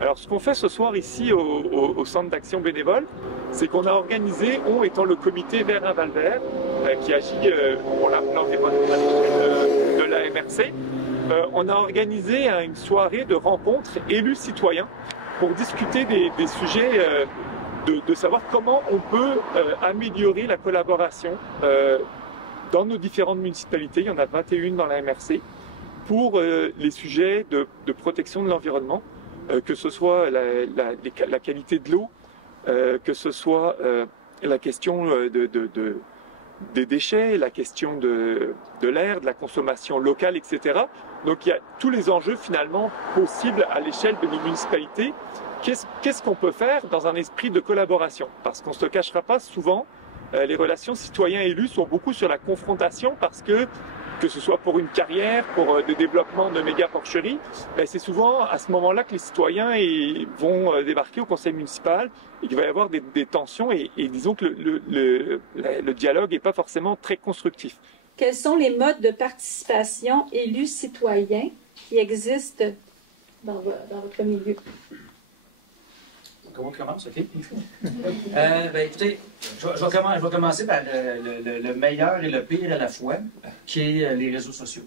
Alors ce qu'on fait ce soir ici au centre d'action bénévole, c'est qu'on a organisé, on étant le comité Vert un Val-Vert, qui agit pour l'environnement de la MRC, on a organisé une soirée de rencontres élus citoyens pour discuter des sujets, de savoir comment on peut améliorer la collaboration dans nos différentes municipalités. Il y en a 21 dans la MRC, pour les sujets de protection de l'environnement. Que ce soit la qualité de l'eau, que ce soit la question des déchets, la question de l'air, de la consommation locale, etc. Donc il y a tous les enjeux finalement possibles à l'échelle de nos municipalités. Qu'est-ce qu'on peut faire dans un esprit de collaboration? Parce qu'on ne se cachera pas, souvent, les relations citoyens-élus sont beaucoup sur la confrontation parce que ce soit pour une carrière, pour le développement de méga-porcheries, ben c'est souvent à ce moment-là que les citoyens vont débarquer au conseil municipal et qu'il va y avoir des tensions et disons que le dialogue n'est pas forcément très constructif. Quels sont les modes de participation élus citoyens qui existent dans votre milieu? Comment on commence, OK? Ben, écoutez, je vais commencer par le meilleur et le pire à la fois, qui est les réseaux sociaux.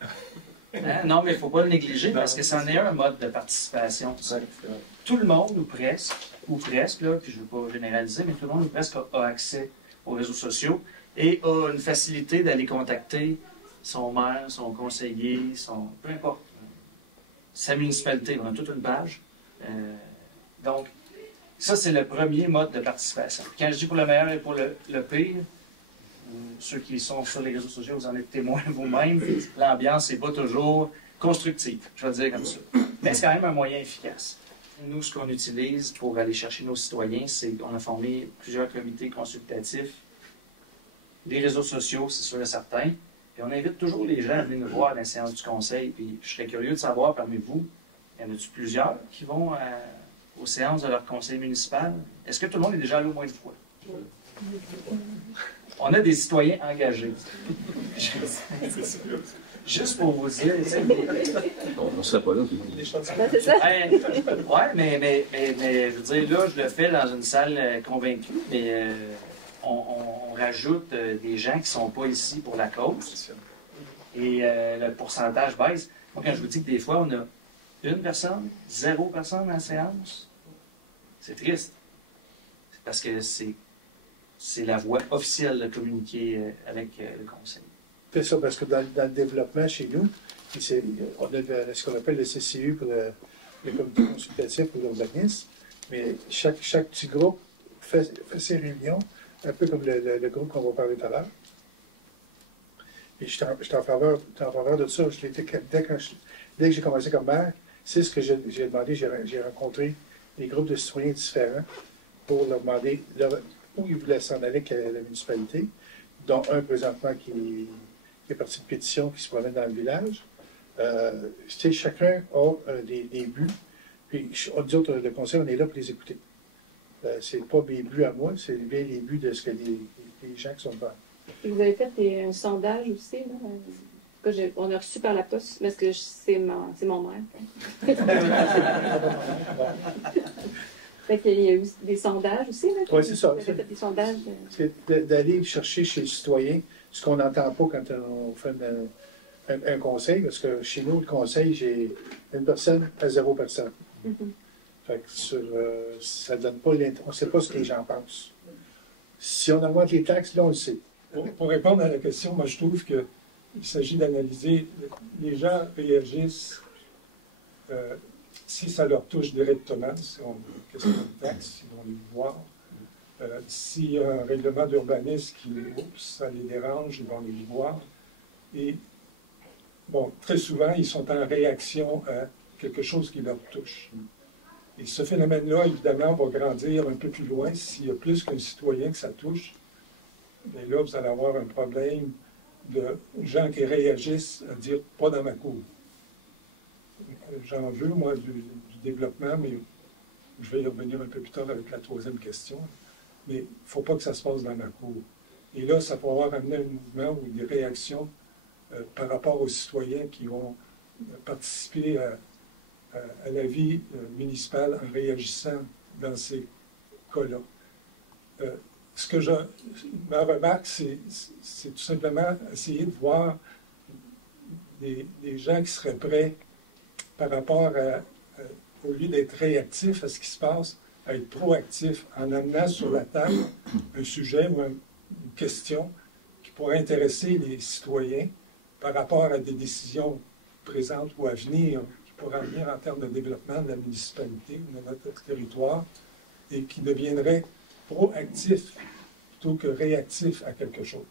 Hein? Non, mais il ne faut pas le négliger parce que c'en est un mode de participation. Tout le monde, ou presque, là, puis je ne veux pas généraliser, mais tout le monde, ou presque, a accès aux réseaux sociaux et a une facilité d'aller contacter son maire, son conseiller, peu importe, sa municipalité. On a toute une page. Donc, ça, c'est le premier mode de participation. Quand je dis pour le meilleur et pour le pire, ceux qui sont sur les réseaux sociaux, vous en êtes témoins vous-même, l'ambiance n'est pas toujours constructive, je vais le dire comme ça. Mais c'est quand même un moyen efficace. Nous, ce qu'on utilise pour aller chercher nos citoyens, c'est qu'on a formé plusieurs comités consultatifs, les réseaux sociaux, c'est sûr et certain, et on invite toujours les gens à venir nous voir à la séance du conseil, puis je serais curieux de savoir parmi vous, y en a-tu plusieurs qui vont aux séances de leur conseil municipal? Est-ce que tout le monde est déjà allé au moins une fois? On a des citoyens engagés. Juste pour vous dire... On ne serait pas là. C'est ça? Oui, mais je veux dire, là, je le fais dans une salle convaincue, mais on rajoute des gens qui ne sont pas ici pour la cause. Et le pourcentage baisse. Moi, quand je vous dis que des fois, on a une personne, 0 personne en séance, c'est triste. C'est parce que c'est la voie officielle de communiquer avec le conseil. C'est ça, parce que dans le développement chez nous, on a ce qu'on appelle le CCU pour le comité consultatif pour l'urbanisme, mais chaque petit groupe fait ses réunions, un peu comme le groupe qu'on va parler tout à l'heure. Et je suis en faveur de ça. Dès que j'ai commencé comme maire, c'est ce que j'ai demandé. J'ai rencontré des groupes de citoyens différents pour leur demander où ils voulaient s'en aller avec la municipalité, dont un présentement qui est parti de pétition qui se promène dans le village. Chacun a des buts. Puis, on dit autres, le conseil, on est là pour les écouter. C'est pas mes buts à moi, c'est bien les buts de ce que les gens qui sont devant. Vous avez fait un sondage aussi, là? On a reçu par la poste, parce que c'est mon maire. Fait qu'il y a eu des sondages aussi, là? Oui, c'est ça. Vous avez fait des sondages? C'est d'aller chercher chez les citoyens ce qu'on n'entend pas quand on fait un conseil, parce que chez nous, le conseil, j'ai une personne à 0 personne. Fait que ça donne pas on ne sait pas ce que les gens pensent. Si on augmente les taxes, là, on le sait. Pour répondre à la question, moi, je trouve qu'il s'agit d'analyser. Les gens réagissent si ça leur touche directement, si on a une question de taxes, ils vont les voir. S'il y a un règlement d'urbanisme ça les dérange, ils vont les voir. Et, bon, très souvent, ils sont en réaction à quelque chose qui leur touche. Et ce phénomène-là, évidemment, va grandir un peu plus loin s'il y a plus qu'un citoyen que ça touche. Mais là, vous allez avoir un problème de gens qui réagissent à dire « pas dans ma cour ». J'en veux, moi, du développement, mais je vais y revenir un peu plus tard avec la troisième question. Mais il ne faut pas que ça se passe dans ma cour. Et là, ça peut avoir amené un mouvement ou des réactions par rapport aux citoyens qui vont participer à la vie municipale en réagissant dans ces cas-là. Ma remarque, c'est tout simplement essayer de voir des gens qui seraient prêts par rapport au lieu d'être réactifs à ce qui se passe, à être proactifs en amenant sur la table un sujet ou une question qui pourrait intéresser les citoyens par rapport à des décisions présentes ou à venir, qui pourraient venir en termes de développement de la municipalité, de notre territoire, et qui deviendraient proactifs plutôt que réactifs à quelque chose.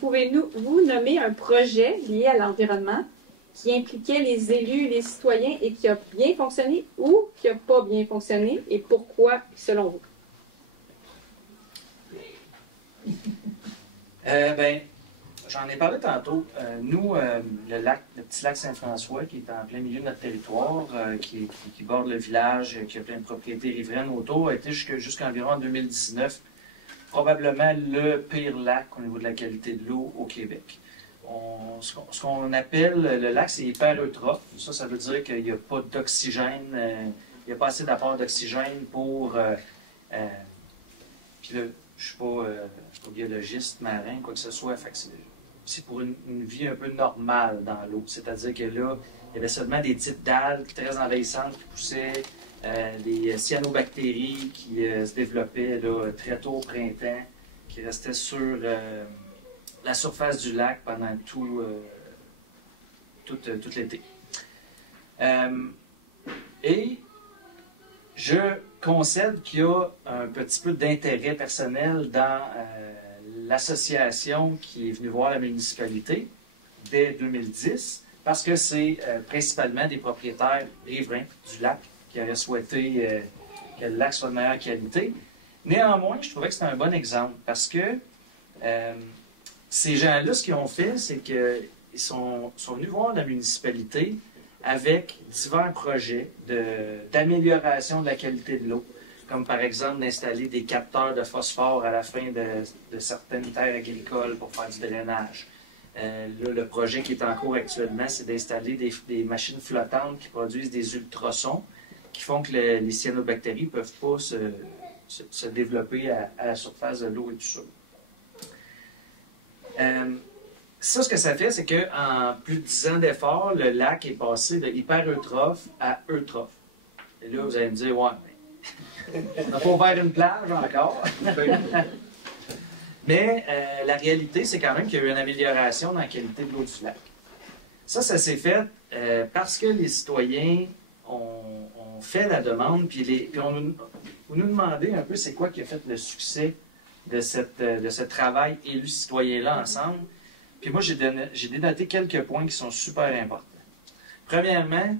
Pouvez-vous nommer un projet lié à l'environnement qui impliquait les élus, les citoyens et qui a bien fonctionné ou qui n'a pas bien fonctionné et pourquoi, selon vous? J'en ai parlé tantôt. Nous, le petit lac Saint-François, qui est en plein milieu de notre territoire, qui borde le village, qui a plein de propriétés riveraines autour, a été jusqu'à environ en 2019 probablement le pire lac au niveau de la qualité de l'eau au Québec. Ce qu'on appelle le lac, c'est hyper eutrophe. Ça veut dire qu'il n'y a pas d'oxygène, il n'y a pas assez d'apport d'oxygène pour... puis là, je ne suis pas biologiste, marin, quoi que ce soit. C'est pour une vie un peu normale dans l'eau. C'est-à-dire que là, il y avait seulement des types d'algues très envahissantes qui poussaient, des cyanobactéries qui se développaient là, très tôt au printemps, qui restaient sur la surface du lac pendant tout l'été. Et je concède qu'il y a un petit peu d'intérêt personnel dans l'association qui est venue voir la municipalité dès 2010, parce que c'est principalement des propriétaires riverains du lac qui auraient souhaité que le lac soit de meilleure qualité. Néanmoins, je trouvais que c'était un bon exemple, parce que ces gens-là, ce qu'ils ont fait, c'est qu'ils sont venus voir la municipalité avec divers projets d'amélioration de la qualité de l'eau, comme par exemple d'installer des capteurs de phosphore à la fin de certaines terres agricoles pour faire du drainage. Là, le projet qui est en cours actuellement, c'est d'installer des machines flottantes qui produisent des ultrasons qui font que les cyanobactéries ne peuvent pas se développer à la surface de l'eau et tout ça. Ça, ce que ça fait, c'est qu'en plus de 10 ans d'efforts, le lac est passé de hyper-eutrophe à eutrophe. Et là, vous allez me dire, ouais, mais on n'a pas ouvert une plage encore. Mais la réalité, c'est quand même qu'il y a eu une amélioration dans la qualité de l'eau du lac. Ça s'est fait parce que les citoyens ont fait la demande, puis vous nous demandez un peu c'est quoi qui a fait le succès de ce travail élu citoyen-là ensemble. Puis moi, j'ai dénoté quelques points qui sont super importants. Premièrement,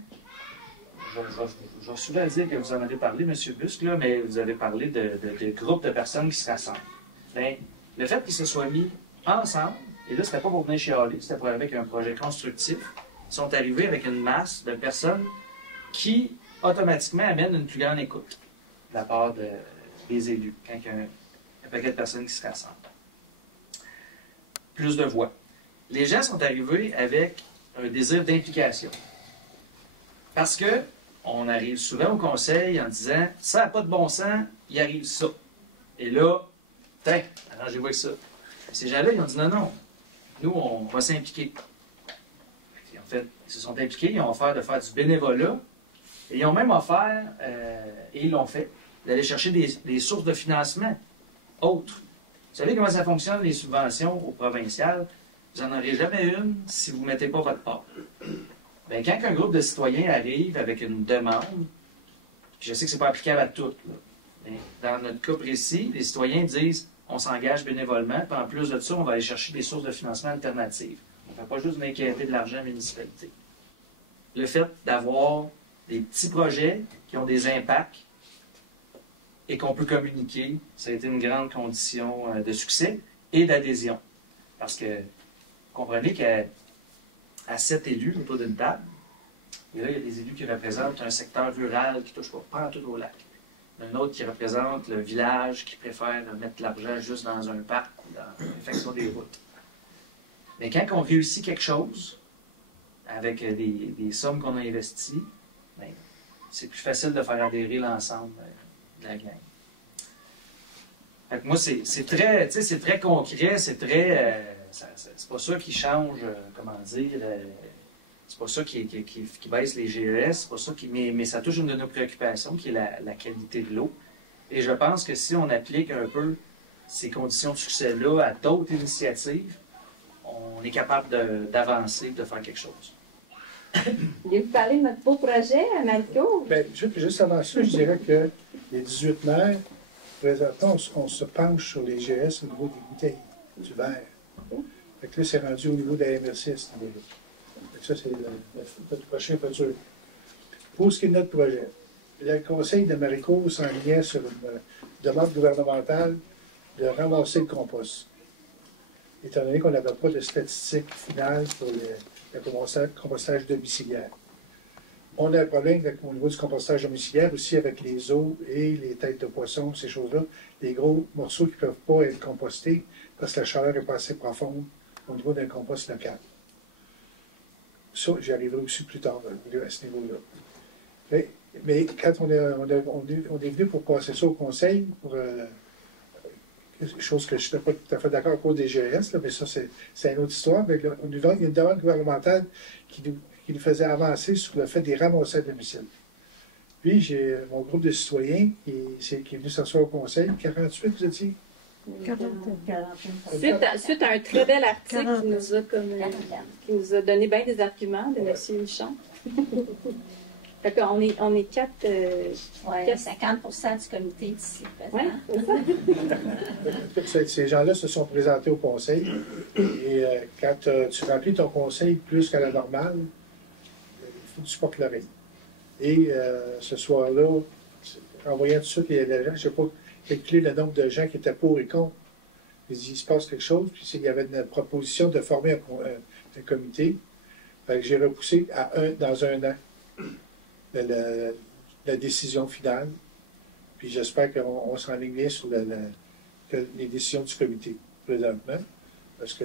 je vais souvent dire que vous en avez parlé, M. Busque, là, mais vous avez parlé de groupes de personnes qui se rassemblent. Bien, le fait qu'ils se soient mis ensemble, et là, c'était pas pour venir chialer, c'était pour avec un projet constructif, ils sont arrivés avec une masse de personnes qui, automatiquement, amènent une plus grande écoute de la part des élus, quand il y a un paquet de personnes qui se rassemblent. Plus de voix. Les gens sont arrivés avec un désir d'implication. Parce que on arrive souvent au conseil en disant « ça n'a pas de bon sens, il arrive ça ». Et là, tiens, arrangez-vous avec ça. Ces gens-là, ils ont dit « non, non, nous, on va s'impliquer ». En fait, ils se sont impliqués, ils ont offert de faire du bénévolat, et ils ont même offert, et ils l'ont fait, d'aller chercher des sources de financement autres. Vous savez comment ça fonctionne, les subventions au provincial? Vous n'en aurez jamais une si vous ne mettez pas votre part. Bien, quand un groupe de citoyens arrive avec une demande, je sais que ce n'est pas applicable à toutes, là, mais dans notre cas précis, les citoyens disent on s'engage bénévolement, puis en plus de ça, on va aller chercher des sources de financement alternatives. On ne fait pas juste m'inquiéter de l'argent à la municipalité. Le fait d'avoir des petits projets qui ont des impacts et qu'on peut communiquer. Ça a été une grande condition de succès et d'adhésion. Parce que, comprenez qu'à 7 élus autour d'une table, et là, il y a des élus qui représentent un secteur rural qui ne touche pas tout au lac. Un autre qui représente le village qui préfère mettre de l'argent juste dans un parc ou dans l'infection des routes. Mais quand on réussit quelque chose, avec des sommes qu'on a investies, ben, c'est plus facile de faire adhérer l'ensemble de la gang. Fait que moi, c'est très concret, c'est très... c'est pas ça qui change, comment dire... c'est pas ça qui baisse les GES, c'est pas ça mais ça touche une de nos préoccupations, qui est la qualité de l'eau. Et je pense que si on applique un peu ces conditions de succès-là à d'autres initiatives, on est capable d'avancer et de faire quelque chose. Voulez-vous parler de notre beau projet à Malco? Bien, juste avant ça, je dirais que les 18 maires, présentement, on se penche sur les GS au niveau des bouteilles, du verre. Fait que là, c'est rendu au niveau de la MRC à ce niveau-là. Ça, c'est notre prochain futur. Pour ce qui est de notre projet, le conseil de Maricourt s'enlignait sur une demande gouvernementale de ramasser le compost. Étant donné qu'on n'avait pas de statistiques finales pour le compostage domiciliaire. On a un problème au niveau du compostage domiciliaire aussi avec les os et les têtes de poisson, ces choses-là, les gros morceaux qui ne peuvent pas être compostés parce que la chaleur n'est pas assez profonde au niveau d'un compost local. Ça, j'y arriverai aussi plus tard à ce niveau-là. Mais quand on est venu pour passer ça au conseil, pour chose que je n'étais pas tout à fait d'accord à cause des GS, là, mais ça, c'est une autre histoire. Mais là, il y a une demande gouvernementale qui nous faisait avancer sur le fait des ramasser à domicile. Puis, j'ai mon groupe de citoyens qui est venu s'asseoir au conseil. 48, vous étiez? 40. Suite à un très bel article qui nous a donné bien des arguments de M. Michon. Fait qu'on est 4... Oui, 50% du comité ici. Oui, c'est ça. Ces gens-là se sont présentés au conseil. Et quand tu remplis ton conseil plus qu'à la normale, il faut que tu portes l'oreille. Et ce soir-là, en voyant tout ça, qu'il y a des gens, je n'ai pas calculé le nombre de gens qui étaient pour et contre. Il se passe quelque chose, puis il y avait une proposition de former un comité. Fait que j'ai repoussé dans un an la décision finale. Puis j'espère qu'on sera aligné sur les décisions du comité présentement. Parce que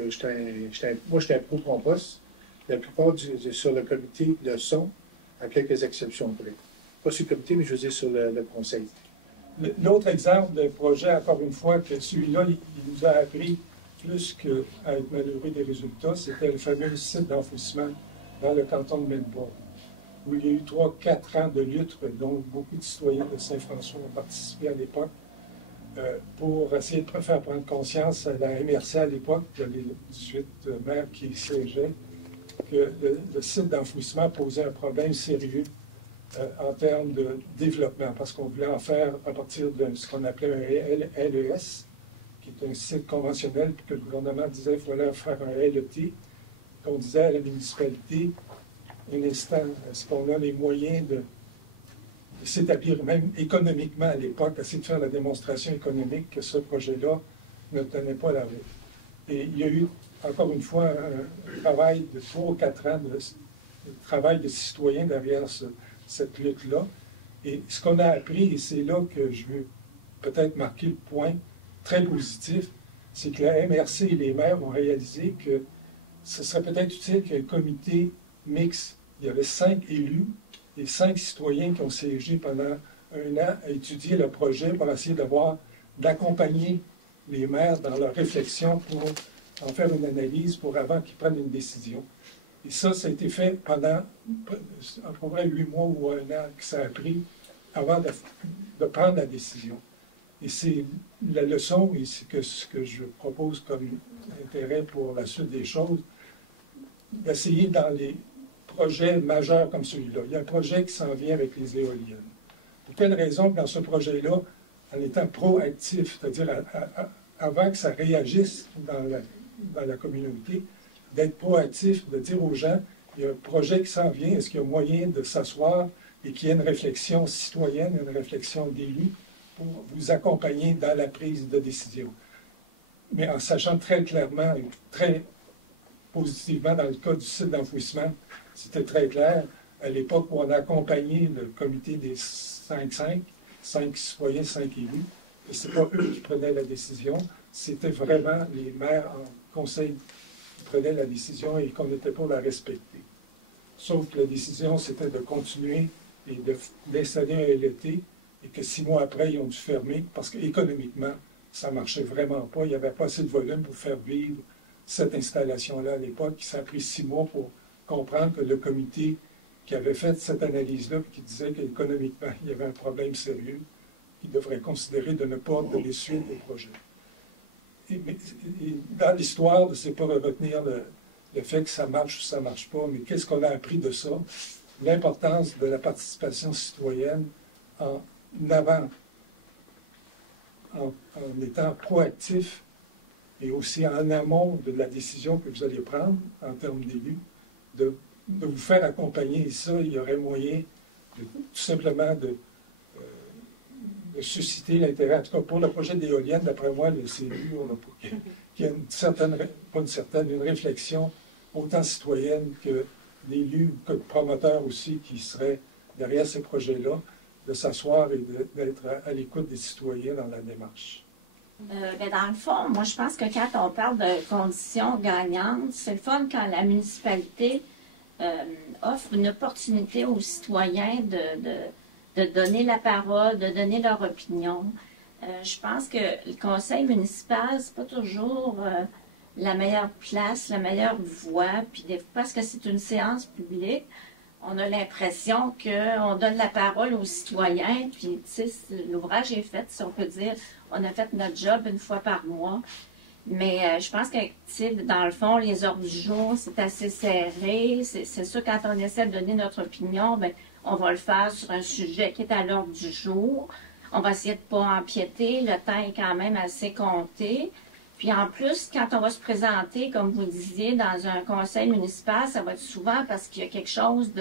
moi, j'étais un pro-compost. La plupart sur le comité le sont, à quelques exceptions près. Pas sur le comité, mais je veux dire sur le conseil. L'autre exemple d'un projet, encore une fois, que celui-là, il nous a appris plus qu'à être malheureux des résultats, c'était le fameux site d'enfouissement dans le canton de Melbourne, où il y a eu 3-4 ans de lutte, dont beaucoup de citoyens de Saint-François ont participé à l'époque, pour essayer de faire prendre conscience à la MRC à l'époque, les 18 maires qui siégeaient, que le site d'enfouissement posait un problème sérieux en termes de développement, parce qu'on voulait en faire à partir de ce qu'on appelait un LES, qui est un site conventionnel, puis que le gouvernement disait qu'il fallait faire un LET, qu'on disait à la municipalité, un instant, est-ce qu'on a les moyens de s'établir même économiquement à l'époque, essayer de faire la démonstration économique que ce projet-là ne tenait pas la route. Et il y a eu, encore une fois, un travail de 3 ou 4 ans de travail de citoyens derrière cette lutte-là. Et ce qu'on a appris, et c'est là que je veux peut-être marquer le point très positif, c'est que la MRC et les maires ont réalisé que ce serait peut-être utile qu'un comité mixte, il y avait 5 élus et 5 citoyens qui ont siégé pendant un an à étudier le projet pour essayer d'accompagner les maires dans leur réflexion pour en faire une analyse pour avant qu'ils prennent une décision. Et ça a été fait pendant à peu près 8 mois ou un an que ça a pris avant de prendre la décision. Et c'est la leçon, et c'est ce que je propose comme intérêt pour la suite des choses, d'essayer dans les projets majeurs comme celui-là. Il y a un projet qui s'en vient avec les éoliennes. Pour quelle raison, dans ce projet-là, en étant proactif, c'est-à-dire avant que ça réagisse dans la communauté, d'être proactif, de dire aux gens, il y a un projet qui s'en vient, est-ce qu'il y a moyen de s'asseoir et qu'il y ait une réflexion citoyenne, une réflexion d'élus pour vous accompagner dans la prise de décision. Mais en sachant très clairement et très positivement, dans le cas du site d'enfouissement, c'était très clair, à l'époque où on a accompagné le comité des 5 citoyens, 5 élus, et ce n'est pas eux qui prenaient la décision, c'était vraiment les maires en conseil qui prenaient la décision et qu'on était pour la respecter. Sauf que la décision, c'était de continuer et d'installer un LET, et que 6 mois après, ils ont dû fermer parce qu'économiquement, ça ne marchait vraiment pas. Il n'y avait pas assez de volume pour faire vivre cette installation-là à l'époque. Ça a pris 6 mois pour comprendre que le comité qui avait fait cette analyse-là, qui disait qu'économiquement, il y avait un problème sérieux, il devrait considérer de ne pas donner suite au projet. Et dans l'histoire, ce n'est pas de retenir le fait que ça marche ou ça ne marche pas, mais qu'est-ce qu'on a appris de ça? L'importance de la participation citoyenne en étant proactif et aussi en amont de la décision que vous allez prendre en termes d'élus, de vous faire accompagner. Et ça, il y aurait moyen tout simplement de susciter l'intérêt. En tout cas, pour le projet d'éolienne, d'après moi, le CELU, qu'il y a une réflexion autant citoyenne que d'élus, que de promoteurs aussi qui seraient derrière ces projets-là, de s'asseoir et d'être à l'écoute des citoyens dans la démarche. Mais dans le fond, moi, je pense que quand on parle de conditions gagnantes, c'est le fun quand la municipalité offre une opportunité aux citoyens de donner la parole, de donner leur opinion. Je pense que le conseil municipal, c'est pas toujours la meilleure place, la meilleure voie, puis parce que c'est une séance publique, on a l'impression qu'on donne la parole aux citoyens, puis tu sais, l'ouvrage est fait, si on peut dire, on a fait notre job une fois par mois. Mais je pense que, tu sais, dans le fond, les heures du jour, c'est assez serré. C'est sûr, quand on essaie de donner notre opinion, bien, on va le faire sur un sujet qui est à l'ordre du jour. On va essayer de ne pas empiéter. Le temps est quand même assez compté. Puis en plus, quand on va se présenter, comme vous disiez, dans un conseil municipal, ça va être souvent parce qu'il y a quelque chose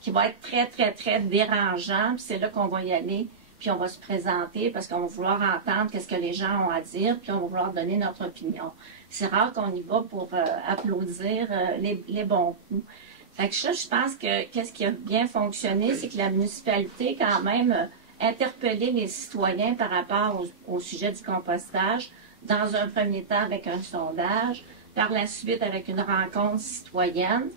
qui va être très, très, très dérangeant. Puis c'est là qu'on va y aller. Puis on va se présenter parce qu'on va vouloir entendre qu'est-ce que les gens ont à dire, puis on va vouloir donner notre opinion. C'est rare qu'on y va pour applaudir les bons coups. Fait que je pense que qu'est-ce qui a bien fonctionné, c'est que la municipalité, quand même, interpellé les citoyens par rapport au sujet du compostage, dans un premier temps avec un sondage, par la suite avec une rencontre citoyenne.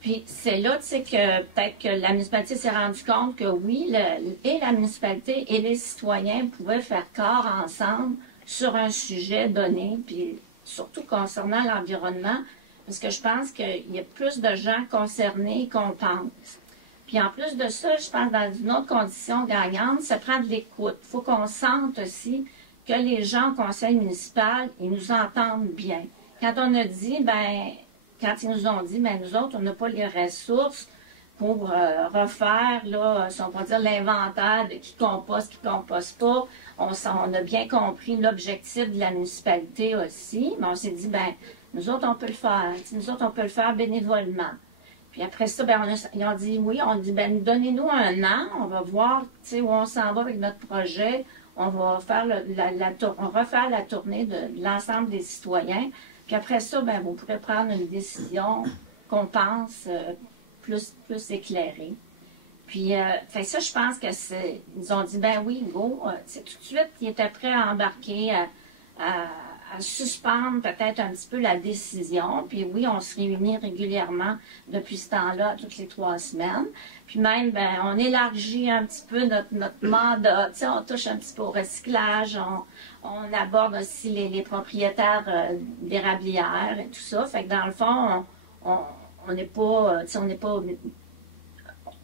Puis c'est là, tu sais, que peut-être que la municipalité s'est rendue compte que oui, et la municipalité et les citoyens pouvaient faire corps ensemble sur un sujet donné, puis surtout concernant l'environnement, parce que je pense qu'il y a plus de gens concernés qu'on pense. Puis en plus de ça, je pense dans une autre condition gagnante, ça prend de l'écoute. Il faut qu'on sente aussi que les gens au conseil municipal, ils nous entendent bien. Quand on a dit, quand ils nous ont dit, nous autres, on n'a pas les ressources pour refaire, là, si on peut dire, l'inventaire de qui composte pas. On a bien compris l'objectif de la municipalité aussi, mais on s'est dit, nous autres, on peut le faire. Nous autres, on peut le faire bénévolement. Puis après ça, ils ont dit oui, on dit, donnez-nous un an, on va voir, où on s'en va avec notre projet. On va faire refaire la tournée de l'ensemble des citoyens. Puis après ça, vous pourrez prendre une décision qu'on pense plus éclairée. Puis, ça, je pense que ils ont dit, oui, go. Tout de suite, ils étaient prêts à embarquer, à suspendre peut-être un petit peu la décision. Puis oui, on se réunit régulièrement depuis ce temps-là, toutes les 3 semaines. Puis même, on élargit un petit peu notre mandat. On touche un petit peu au recyclage. On aborde aussi les propriétaires d'érablières et tout ça. Fait que dans le fond, on n'est pas,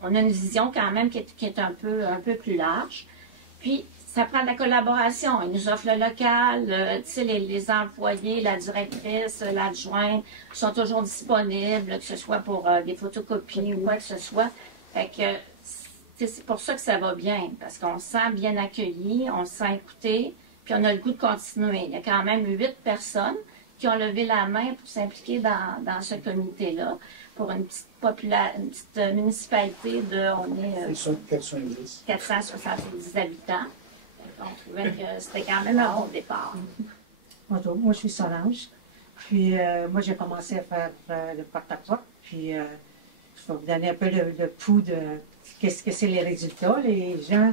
on a une vision quand même qui est un peu plus large. Puis, ça prend de la collaboration. Ils nous offrent le local, les employés, la directrice, l'adjointe sont toujours disponibles, que ce soit pour des photocopies ou quoi que ce soit. Fait que c'est pour ça que ça va bien, parce qu'on se sent bien accueilli, on se sent écouté, puis on a le goût de continuer. Il y a quand même 8 personnes qui ont levé la main pour s'impliquer dans ce comité-là, pour une petite une petite municipalité de, on est 470 habitants. On trouvait que c'était quand même un bon départ. Bonjour, moi je suis Solange. Puis moi j'ai commencé à faire le porte-à-porte. Puis je vais vous donner un peu le pouls de qu'est-ce que c'est les résultats. Les gens,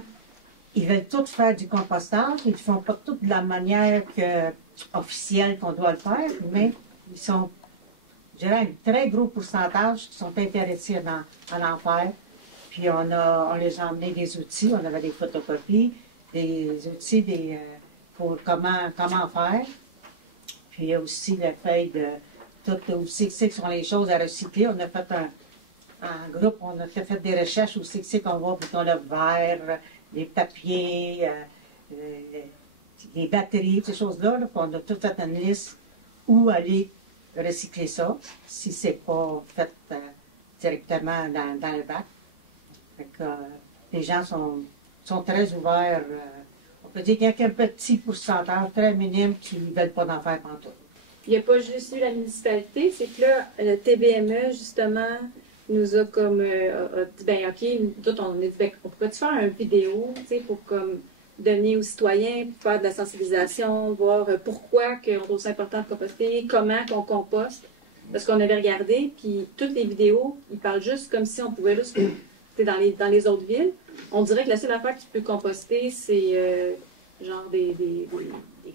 ils veulent tous faire du compostage. Ils ne font pas tout de la manière officielle qu'on doit le faire, mais ils sont, je dirais, un très gros pourcentage qui sont intéressés à en faire. Puis on les a emmené des outils, on avait des photocopies, des outils pour comment faire. Puis il y a aussi le fait de tout aussi que sont les choses à recycler. On a fait un groupe, on a fait des recherches aussi que c'est qu'on voit plutôt le verre, les papiers, les batteries, ces choses-là. Là, on a tout fait une liste où aller recycler ça, si c'est pas fait directement dans le bac. Fait que, les gens sont très ouverts. On peut dire qu'il y a qu'un petit pourcentage très minime qui ne veulent pas en faire pantoute. Il n'y a pas juste eu la municipalité, c'est que là, le TBME, justement, nous a comme dit, ben OK, nous, on a dit, ben, on pourrait-tu faire une vidéo, tu sais, pour comme donner aux citoyens, pour faire de la sensibilisation, voir pourquoi on trouve ça important de composter, comment qu'on composte. Parce qu'on avait regardé, puis toutes les vidéos, ils parlent juste comme si on pouvait juste, dans les autres villes. On dirait que la seule affaire que tu peux composter, c'est genre des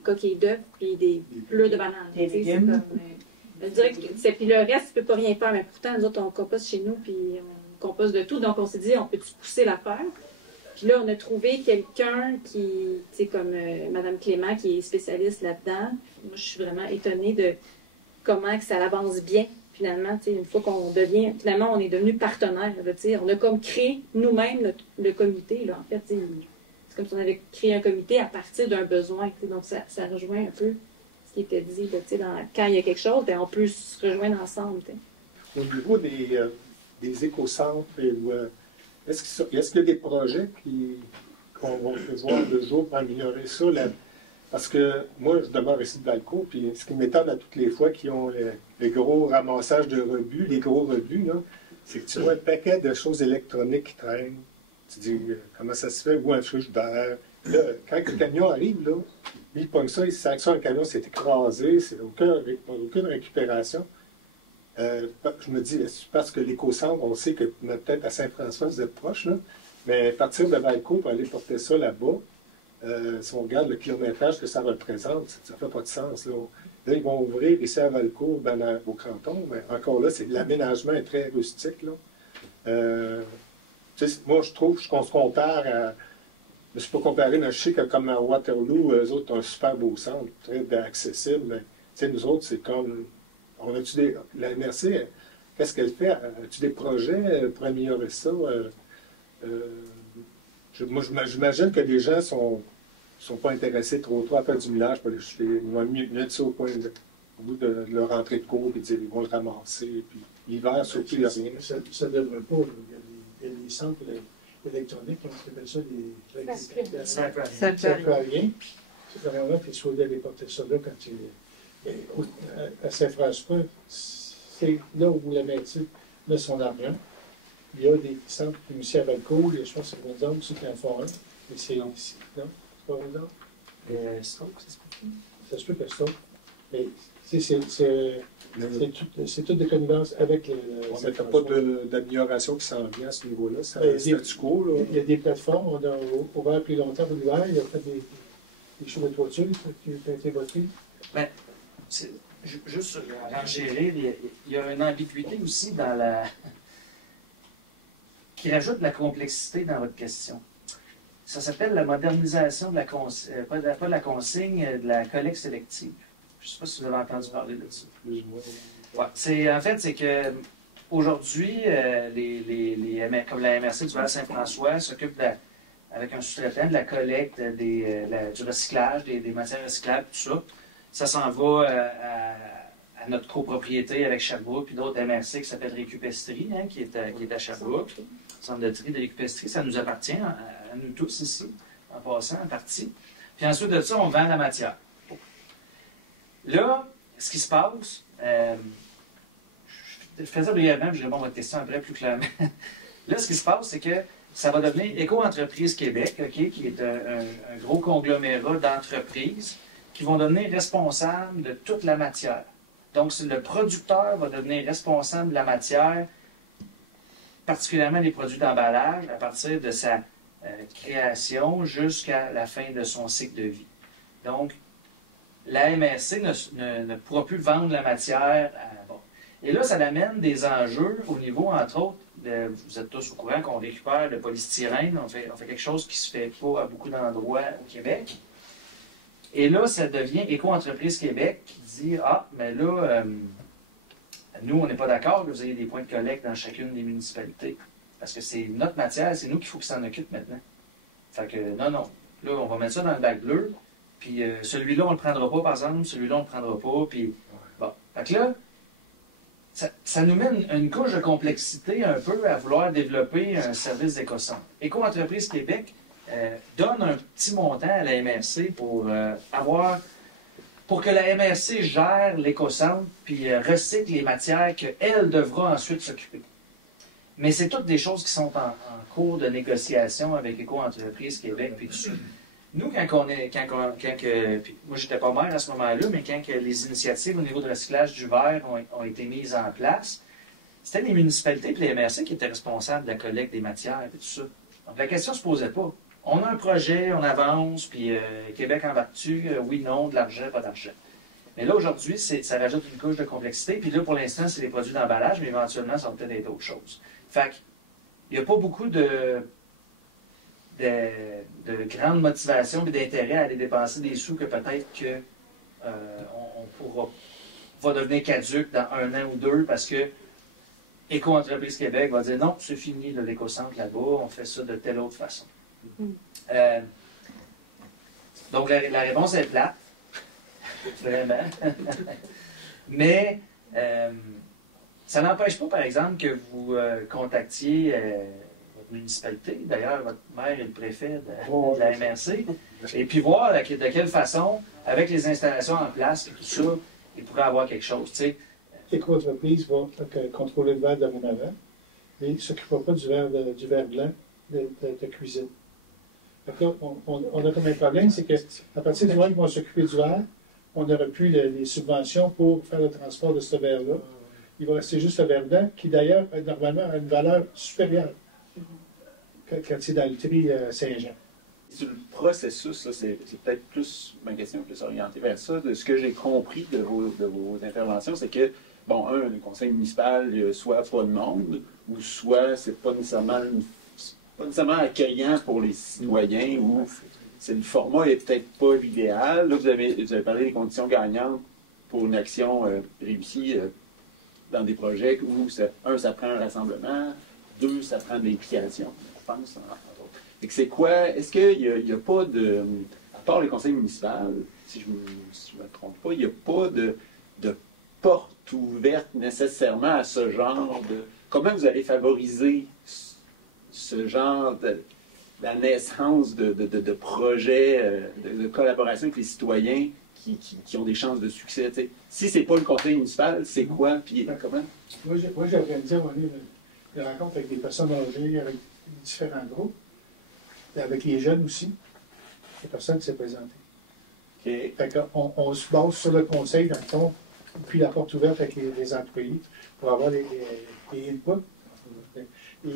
coquilles d'œufs puis des pleurs de bananes. Des légumes. Je dirais que puis le reste, tu peux pas rien faire. Mais pourtant, nous autres, on composte chez nous, puis on composte de tout. Donc, on s'est dit, on peut-tu pousser l'affaire? Puis là, on a trouvé quelqu'un qui, tu sais, comme Mme Clément, qui est spécialiste là-dedans. Moi, je suis vraiment étonnée de comment que ça avance bien. Finalement, une fois qu'on devient, finalement, on est devenu partenaire. On a comme créé nous-mêmes le comité. Là, en fait, c'est comme si on avait créé un comité à partir d'un besoin. Donc, ça rejoint un peu ce qui était dit. Là, quand il y a quelque chose, on peut se rejoindre ensemble. Au niveau des éco-centres, est-ce qu'il y a des projets qu'on va voir le jour pour améliorer ça? Parce que moi, je demeure ici de Valcourt, puis ce qui m'étonne à toutes les fois qu'ils ont les gros ramassages de rebut, les gros rebuts, c'est que tu vois un paquet de choses électroniques qui traînent. Tu dis, comment ça se fait? Ou un frigidaire. Là, quand le camion arrive, là, il pogne ça, il sac ça, le camion s'est écrasé, c'est aucune récupération. Je me dis, parce que l'éco-centre, on sait que peut-être à Saint-François, vous êtes proche, là, mais partir de Valcourt pour aller porter ça là-bas, si on regarde le kilométrage que ça représente, ça ne fait pas de sens. Là, ils vont ouvrir ici à Valcourt, au canton, mais encore là, l'aménagement est très rustique. Là. Moi, je trouve qu'on se compare à... Je ne suis pas comparé, mais je sais que comme à Waterloo, eux autres ont un super beau centre, très accessible. Mais, nous autres, c'est comme... La MRC, qu'est-ce qu'elle fait? As-tu des projets pour améliorer ça? Moi, j'imagine que les gens ne sont pas intéressés trop à faire du millage pour les jeter. Ils vont mettre ça au bout de leur entrée de cours, puis ils vont le ramasser. Puis l'hiver, surtout, il n'y a rien. Ça ne devrait pas. Il y a des centres électroniques, on appelle ça des... Ça ne fait rien. C'est vraiment qu'il faut aller porter ça là quand tu... À Saint-François, c'est là où la médecine met son argent. Il y a des centres aussi à Valcourt, je pense que c'est Windsor aussi qui en font un. Mais c'est ici. Non? C'est pas Windsor? Ça se peut que Stoke. Mais c'est toutes des connivences avec le. On n'a pas d'amélioration qui s'en vient à ce niveau-là. C'est statu quo. Là. Il y a des plateformes. On a ouvert plus longtemps pour l'hiver. Il y a fait des shows de toiture qui ont été votés. Ben, juste en gérer, il y a une ambiguïté aussi dans la. Qui rajoute de la complexité dans votre question. Ça s'appelle la modernisation de la consigne, pas de la consigne, de la collecte sélective. Je ne sais pas si vous avez entendu parler de ça. Ouais, en fait, c'est que aujourd'hui, comme la MRC du Val-Saint-François s'occupe avec un sous-traitant de la collecte, du recyclage, des matières recyclables, tout ça. Ça s'en va à notre copropriété avec Sherbrooke, puis d'autres MRC qui s'appelle Récupestrie, qui est à Sherbrooke. Centre de tri de Récupestrie, ça nous appartient à nous tous ici, en passant, en partie. Puis ensuite de ça, on vend la matière. Là, ce qui se passe, fais ça brièvement, puis je réponds à votre question après plus clairement. Là, ce qui se passe, c'est que ça va devenir Éco-entreprise Québec, qui est un gros conglomérat d'entreprises qui vont devenir responsables de toute la matière. Donc, le producteur va devenir responsable de la matière, particulièrement des produits d'emballage, à partir de sa création jusqu'à la fin de son cycle de vie. Donc, la MRC ne pourra plus vendre la matière bon. Et là, ça amène des enjeux au niveau, entre autres, vous êtes tous au courant qu'on récupère le polystyrène, on fait quelque chose qui se fait pas à beaucoup d'endroits au Québec. Et là, ça devient Éco-entreprise Québec qui dit « Ah, mais là, nous, on n'est pas d'accord que vous ayez des points de collecte dans chacune des municipalités. Parce que c'est notre matière, c'est nous qu'il faut qu'ils s'en occupent maintenant. » Fait que non. Là, on va mettre ça dans le bac bleu, puis celui-là, on ne le prendra pas, par exemple, celui-là, on ne le prendra pas, puis bon. Fait que là, ça nous mène une couche de complexité un peu à vouloir développer un service d'éco-centre. Éco-entreprise Québec donne un petit montant à la MRC pour que la MRC gère l'éco-centre puis recycle les matières qu'elle devra ensuite s'occuper. Mais c'est toutes des choses qui sont en cours de négociation avec Éco-entreprise Québec puis tout ça. Nous, puis moi, j'étais pas maire à ce moment-là, mais quand les initiatives au niveau de recyclage du verre ont été mises en place, c'était les municipalités et les MRC qui étaient responsables de la collecte des matières et tout ça. Donc, la question ne se posait pas. On a un projet, on avance, puis Québec embarque dessus, oui, non, de l'argent, pas d'argent. Mais là, aujourd'hui, ça rajoute une couche de complexité, puis là, pour l'instant, c'est les produits d'emballage, mais éventuellement, ça va peut-être être autre chose. Fait qu'il n'y a pas beaucoup de grande motivation et d'intérêt à aller dépenser des sous que peut-être on va devenir caduque dans 1 an ou 2 parce que Éco-entreprise Québec va dire non, c'est fini l'éco-centre là-bas, on fait ça de telle autre façon. Donc la réponse est plate, vraiment. Mais ça n'empêche pas, par exemple, que vous contactiez municipalité. D'ailleurs, votre maire est le préfet de la MRC. Et puis voir de quelle façon, avec les installations en place et tout ça, il pourrait avoir quelque chose. Éco-entreprise va contrôler le verre dorénavant et ne s'occupera pas du verre blanc de cuisine. Donc là, on a comme un problème, c'est qu'à partir du moment qu'ils vont s'occuper du verre, on n'aura plus les subventions pour faire le transport de ce verre-là. Il va rester juste le verre blanc, qui d'ailleurs, normalement, a une valeur supérieure quand c'est dans le tri Saint-Jean. Sur le processus, là, c'est peut-être plus ma question, plus orientée vers ça. De ce que j'ai compris de vos interventions, c'est que, bon, le conseil municipal, soit pas de monde, ou soit c'est pas nécessairement accueillant pour les citoyens, ou le format est peut-être pas l'idéal. Là, vous avez parlé des conditions gagnantes pour une action réussie dans des projets où, ça prend un rassemblement, 2, ça prend de l'implication. C'est quoi? Est-ce qu'il n'y a pas de... À part le conseil municipal, si je ne me trompe pas, il n'y a pas de porte ouverte nécessairement à ce genre de... Comment vous allez favoriser ce genre la naissance de projets, de collaboration avec les citoyens qui ont des chances de succès? T'sais. Si ce n'est pas le conseil municipal, c'est quoi? Puis comment? Moi, j'ai organisé des rencontres avec des personnes âgées, avec différents groupes, et avec les jeunes aussi. Les personnes qui s'est présentées. Okay. Fait qu'on se base sur le conseil, dans le fond, puis la porte ouverte avec les employés pour avoir les inputs. Les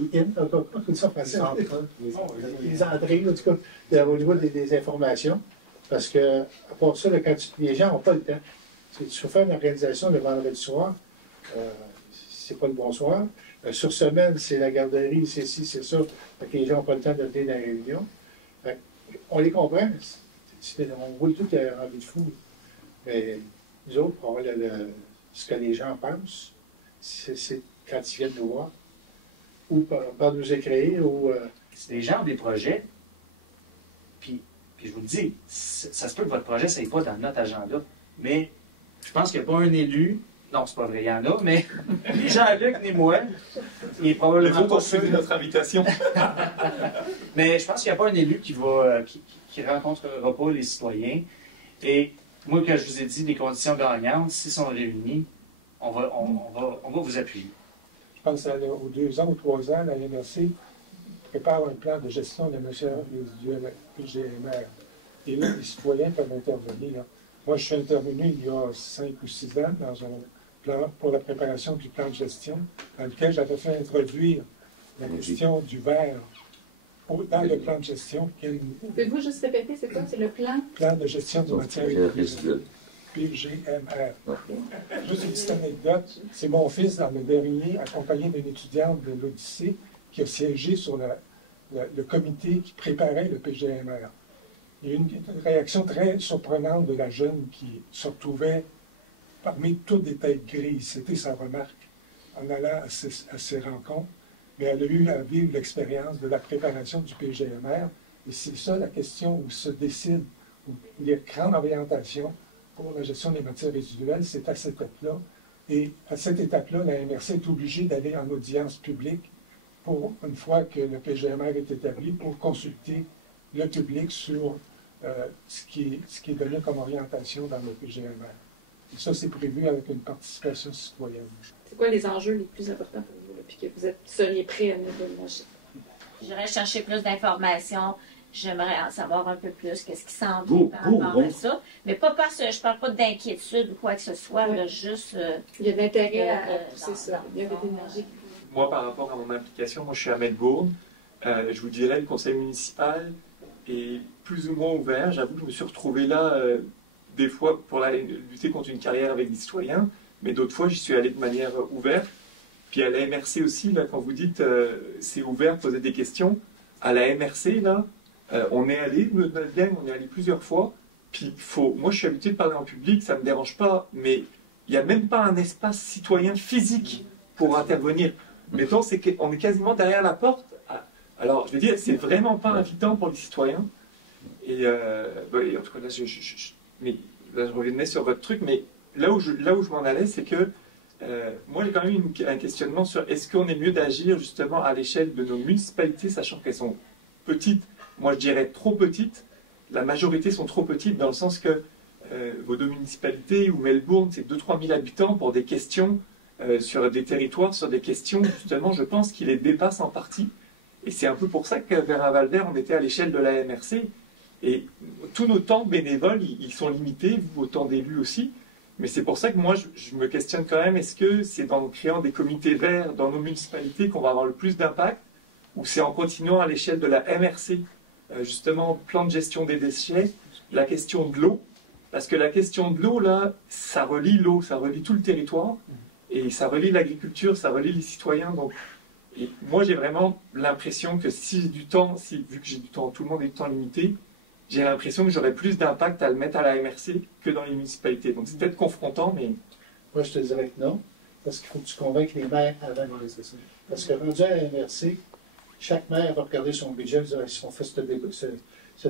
entrées, en tout cas, au niveau des informations. Parce que, à part ça, les gens n'ont pas le temps. Si tu fais une organisation le vendredi soir, c'est pas le bonsoir. Sur semaine, c'est la garderie, c'est ci, c'est ça. Fait que les gens n'ont pas le temps de venir dans la réunion. On les comprend. On roule tout en vie de fou. Mais nous autres, pour avoir ce que les gens pensent, c'est quand ils viennent nous voir. Ou par nous écrire, ou... Si les gens ont des projets, puis je vous le dis, ça se peut que votre projet, ça n'est pas dans notre agenda, mais je pense qu'il n'y a pas un élu, non, c'est pas vrai, il y en a, mais ni Jean-Luc ni moi, il est probablement pas poursuivre notre invitation. Mais je pense qu'il n'y a pas un élu qui rencontrera pas les citoyens. Et moi, quand je vous ai dit les conditions gagnantes, s'ils sont réunis, on va vous appuyer. Je pense aux 2 ans ou 3 ans, la MRC prépare un plan de gestion des matières résiduelles PGMR. Et là, les citoyens peuvent intervenir. Moi, je suis intervenu il y a 5 ou 6 ans dans un plan pour la préparation du plan de gestion, dans lequel j'avais fait introduire la question du verre dans le plan de gestion. Pouvez-vous juste répéter, c'est quoi? C'est le plan? Plan de gestion des matières résiduelles. PGMR. Juste une petite anecdote, c'est mon fils, dans le dernier, accompagné d'une étudiante de l'Odyssée, qui a siégé sur le comité qui préparait le PGMR. Il y a eu une réaction très surprenante de la jeune qui se retrouvait parmi toutes des têtes grises. C'était sa remarque en allant à ces rencontres. Mais elle a eu à vivre l'expérience de la préparation du PGMR. Et c'est ça la question où se décide, où les grandes orientations pour la gestion des matières résiduelles, c'est à cette étape-là. Et à cette étape-là, la MRC est obligée d'aller en audience publique pour, une fois que le PGMR est établi, pour consulter le public sur ce qui est donné comme orientation dans le PGMR. Et ça, c'est prévu avec une participation citoyenne. C'est quoi les enjeux les plus importants pour vous, là, puis que vous seriez prêt à nous donner? J'irais chercher plus d'informations. J'aimerais en savoir un peu plus, qu'est-ce qui s'en vient par rapport à ça. Mais pas parce que je parle pas d'inquiétude ou quoi que ce soit, là, juste... il y a de l'intérêt à pousser ça. Il y a de l'énergie. Moi, par rapport à mon implication, moi je suis à Melbourne. Je vous dirais, le conseil municipal est plus ou moins ouvert. J'avoue que je me suis retrouvé là, des fois, pour lutter contre une carrière avec des citoyens, mais d'autres fois, j'y suis allé de manière ouverte. Puis à la MRC aussi, là, quand vous dites c'est ouvert, poser des questions, à la MRC, là, on est allé, on est allé plusieurs fois. Puis moi, je suis habitué de parler en public, ça ne me dérange pas, mais il n'y a même pas un espace citoyen physique pour intervenir. Mettons, on est quasiment derrière la porte. Alors, je veux dire, c'est vraiment pas invitant pour les citoyens. Et en tout cas, là, je revenais sur votre truc, mais là où je m'en allais, c'est que moi, j'ai quand même un questionnement sur est-ce qu'on est mieux d'agir justement à l'échelle de nos municipalités, sachant qu'elles sont petites. Moi, je dirais trop petites. La majorité sont trop petites dans le sens que vos 2 municipalités ou Melbourne, c'est 2-3 000 habitants pour des questions sur des territoires, sur des questions, justement, je pense qu'ils les dépassent en partie. Et c'est un peu pour ça que vers Val-d'Air, on était à l'échelle de la MRC. Et tous nos temps bénévoles, ils sont limités, vos temps d'élus aussi. Mais c'est pour ça que moi, je me questionne quand même, est-ce que c'est en créant des comités verts dans nos municipalités qu'on va avoir le plus d'impact, ou c'est en continuant à l'échelle de la MRC, justement, plan de gestion des déchets, la question de l'eau, parce que la question de l'eau, là, ça relie l'eau, ça relie tout le territoire, et ça relie l'agriculture, ça relie les citoyens. Donc, et moi, j'ai vraiment l'impression que si j'ai du temps, vu que j'ai du temps, tout le monde a du temps limité, j'ai l'impression que j'aurais plus d'impact à le mettre à la MRC que dans les municipalités. Donc c'est peut-être confrontant, mais... Moi, je te dirais que non, parce qu'il faut que tu convainques les maires avant. Parce que rendu à la MRC, chaque maire va regarder son budget et dire, si on fait cette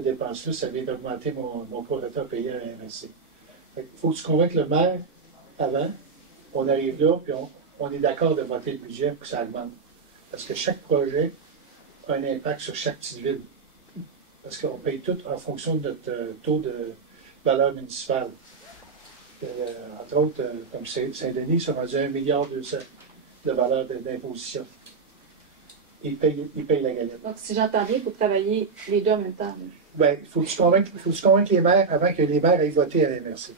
dépense-là, ça vient d'augmenter mon prorata payé à la MRC. Il faut que tu convainques le maire avant, on arrive là, puis on est d'accord de voter le budget pour que ça augmente. Parce que chaque projet a un impact sur chaque petite ville. Parce qu'on paye tout en fonction de notre taux de valeur municipale. Entre autres, comme Saint-Denis, ça va dire 1,2 milliard de valeur d'imposition. Ils payent la galette. Donc, si j'entends bien, il faut travailler les 2 en même temps. Bien, il faut que tu convainques les maires avant que les maires aient voté à la MRC.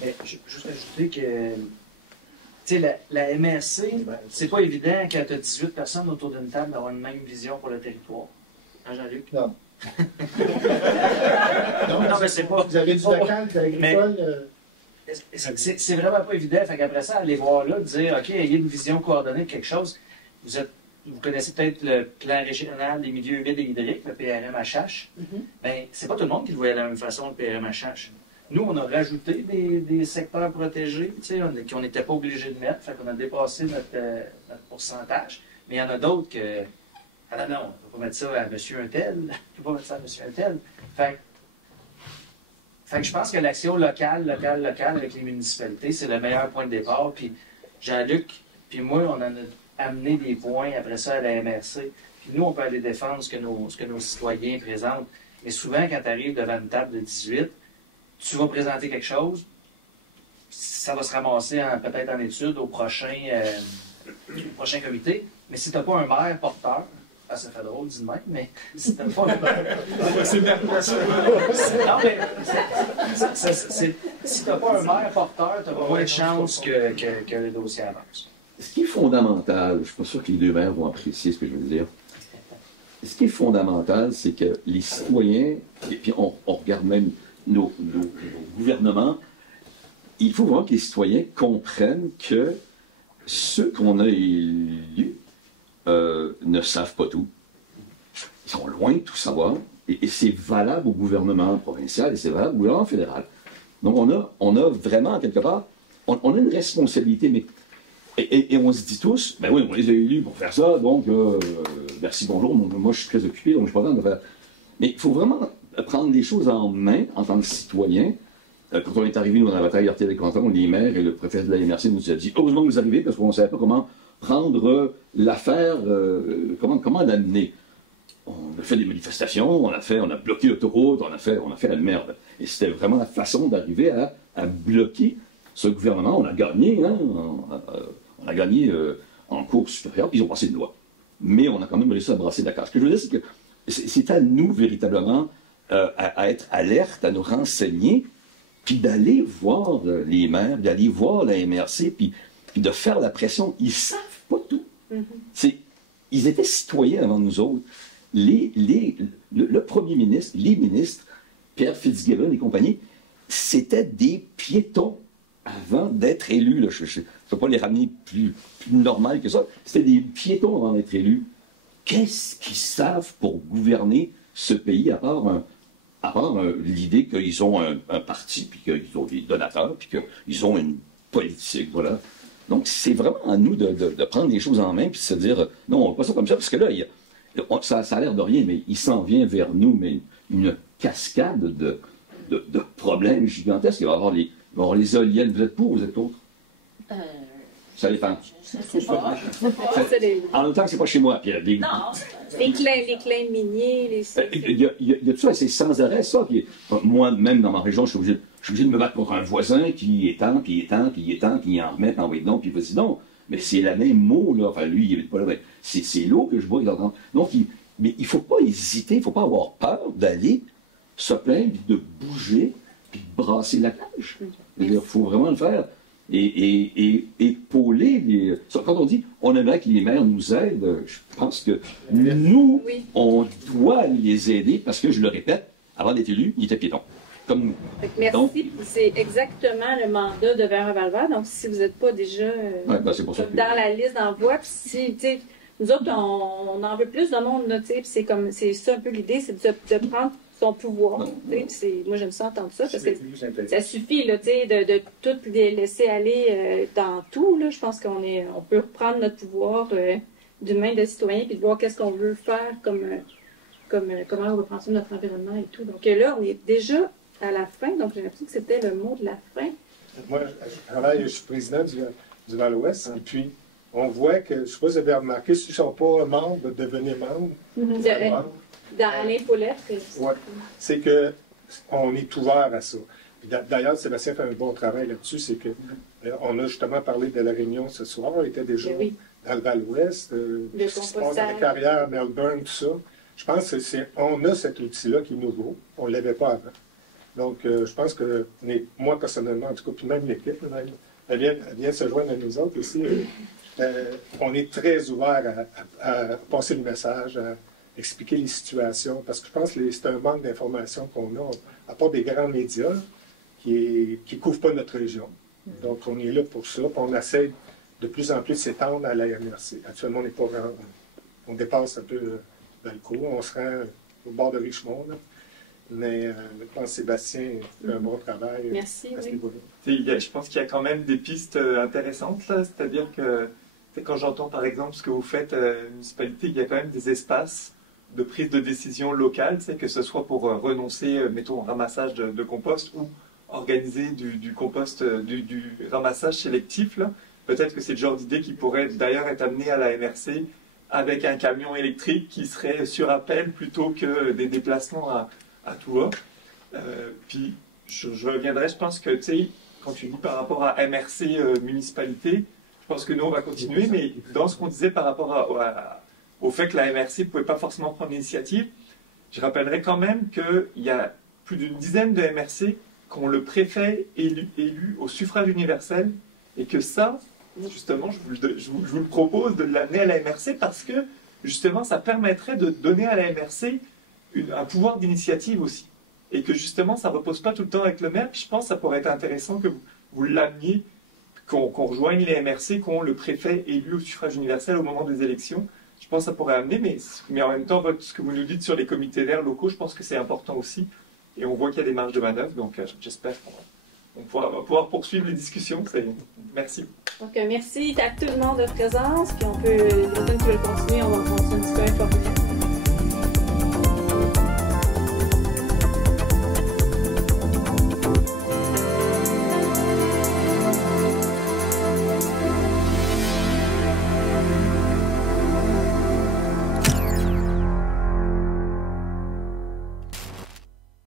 Mais juste ajouter que la MRC, c'est pas évident quand tu as 18 personnes autour d'une table d'avoir une même vision pour le territoire. Hein, Jean-Luc? Non. non, mais c'est pas... Vous avez du local, de l'agricole... C'est vraiment pas évident. Fait qu'après ça, aller voir là, dire, OK, ayez une vision coordonnée de quelque chose. Vous connaissez peut-être le plan régional des milieux humides et hydriques, le PRMHH. Bien, c'est pas tout le monde qui le voyait de la même façon, le PRMHH. Nous, on a rajouté des secteurs protégés, qu'on n'était pas obligé de mettre. Fait qu'on a dépassé notre pourcentage. Mais il y en a d'autres que... Ah non, on ne peut pas mettre ça à monsieur un tel. On ne peut pas mettre ça à monsieur un tel. Fait que je pense que l'action locale avec les municipalités, c'est le meilleur point de départ. Puis Jean-Luc, puis moi, on en a amené des points après ça à la MRC. Puis nous, on peut aller défendre ce que nos citoyens présentent. Mais souvent, quand tu arrives devant une table de 18, tu vas présenter quelque chose, ça va se ramasser peut-être en étude au prochain comité. Mais si tu n'as pas un maire porteur, ça fait drôle, dit de même, mais si tu n'as pas un maire. C'est bien. Non, mais si tu n'as pas un maire porteur, tu as moins de chances que le dossier avance. Ce qui est fondamental, je ne suis pas sûr que les deux maires vont apprécier ce que je veux dire. Ce qui est fondamental, c'est que les citoyens, et puis on regarde même nos gouvernements, il faut vraiment que les citoyens comprennent que ceux qu'on a élus ne savent pas tout. Ils sont loin de tout savoir. Et c'est valable au gouvernement provincial et c'est valable au gouvernement fédéral. Donc on a vraiment, quelque part, on a une responsabilité, mais et on se dit tous, ben oui, on les a élus pour faire ça, donc merci, bonjour, moi je suis très occupé, donc je suis pas train de faire. Mais il faut vraiment prendre les choses en main en tant que citoyen. Quand on est arrivé, nous, dans la bataille d'Artier des cantons, les maires et le préfet de la MRC nous a dit, heureusement que vous arrivez, parce qu'on ne savait pas comment prendre l'affaire, comment l'amener. On a fait des manifestations, on a bloqué l'autoroute, on a fait la merde. Et c'était vraiment la façon d'arriver à bloquer ce gouvernement. On a gagné, hein, on a gagné en cour supérieure, puis ils ont passé une loi. Mais on a quand même réussi à brasser la case. Ce que je veux dire, c'est que c'est à nous, véritablement, à être alerte, à nous renseigner, puis d'aller voir les maires, d'aller voir la MRC, puis de faire la pression. Ils ne savent pas tout. Mm-hmm. Ils étaient citoyens avant nous autres. Le premier ministre, les ministres, Pierre Fitzgibbon et compagnie, c'était des piétons avant d'être élus. Là. Je ne peux pas les ramener plus normal que ça. C'était des piétons avant d'être élus. Qu'est-ce qu'ils savent pour gouverner ce pays, à part l'idée qu'ils ont un parti, puis qu'ils ont des donateurs, puis qu'ils ont une politique, voilà. Donc, c'est vraiment à nous de prendre les choses en main, puis de se dire, non, on ne va pas ça comme ça, parce que là, ça a l'air de rien, mais il s'en vient vers nous, mais une cascade de problèmes gigantesques. Il va y avoir les éoliennes. Vous êtes pour ou vous êtes contre? Ça dépend. Je ne sais pas. En même temps que c'est pas chez moi, Pierre. Non. Les claims miniers, il y a tout ça, c'est sans arrêt, ça. Puis, moi, même dans ma région, je suis obligé de me battre contre un voisin qui étend, puis il en remet, puis non, puis vas-y donc. Mais c'est la même mot, là. Enfin, lui, il n'est pas là. C'est l'eau que je bois. Donc, mais il ne faut pas hésiter, il ne faut pas avoir peur d'aller se plaindre, puis de bouger, puis de brasser la cage. Il faut vraiment le faire. Et épauler quand on dit on aimerait que les maires nous aident, je pense que nous, on doit les aider parce que, je le répète, avant d'être élu, il était piéton. Comme nous. Merci. C'est exactement le mandat de Vers-un-Valvert. Donc, si vous n'êtes pas déjà c'est pour ça que dans la liste d'envoi, puis si, nous autres, on en veut plus de monde, c'est ça un peu l'idée, c'est de prendre son pouvoir. Moi, j'aime ça entendre ça, parce que ça suffit là, de tout les laisser aller dans tout. Là. Je pense qu'on peut reprendre notre pouvoir d'une main de citoyen, puis de voir qu'est-ce qu'on veut faire, comment on veut prendre soin de notre environnement et tout. Donc là, on est déjà à la fin, donc j'ai l'impression que c'était le mot de la fin. Moi, je suis président du Val-Ouest, et puis on voit que, je ne sais pas si vous avez remarqué, si ils ne sont pas membres, de devenir membres. Dans l'infolette. Oui, c'est qu'on est ouvert à ça. D'ailleurs, Sébastien fait un bon travail là-dessus, c'est que on a justement parlé de la réunion ce soir, on était déjà dans le Val-Ouest, ce qui se passe dans la carrière à Melbourne, tout ça. Je pense qu'on a cet outil-là qui est nouveau, on ne l'avait pas avant. Donc, je pense que moi, personnellement, en tout cas, puis même l'équipe, elle vient se joindre à nous autres aussi. On est très ouvert à passer le message, à expliquer les situations, parce que je pense que c'est un manque d'informations qu'on a, à part des grands médias qui ne couvrent pas notre région. Donc, on est là pour ça, puis on essaie de plus en plus de s'étendre à la MRC. Actuellement, on n'est pas vraiment... On dépasse un peu Valco, on se rend au bord de Richmond, là. Mais je pense que Sébastien fait un bon travail. Merci. À ce niveau-là. Je pense qu'il y a quand même des pistes intéressantes, là. C'est-à-dire que quand j'entends par exemple ce que vous faites à la municipalité, il y a quand même des espaces de prise de décision locale, que ce soit pour renoncer, mettons, au ramassage de compost ou organiser du compost, du ramassage sélectif. Peut-être que c'est le genre d'idée qui pourrait d'ailleurs être amené à la MRC avec un camion électrique qui serait sur appel plutôt que des déplacements à tout va. Puis je reviendrai, je pense que quand tu dis par rapport à MRC municipalité, je pense que nous, on va continuer, mais dans ce qu'on disait par rapport au fait que la MRC ne pouvait pas forcément prendre l'initiative, je rappellerai quand même qu'il y a plus d'une dizaine de MRC qui ont le préfet élu au suffrage universel, et que ça, justement, je vous le propose de l'amener à la MRC parce que, justement, ça permettrait de donner à la MRC un pouvoir d'initiative aussi. Et que, justement, ça ne repose pas tout le temps avec le maire. Puis je pense que ça pourrait être intéressant que vous l'ameniez, qu'on rejoigne les MRC, qu'on le préfet élu au suffrage universel au moment des élections. Je pense que ça pourrait amener, mais en même temps, ce que vous nous dites sur les comités verts locaux, je pense que c'est important aussi. Et on voit qu'il y a des marges de manœuvre, donc j'espère qu'on va pouvoir poursuivre les discussions. Merci. Donc, merci à tout le monde de présence. Puis on peut, les personnes qui veulent continuer, on va se un petit peu informer.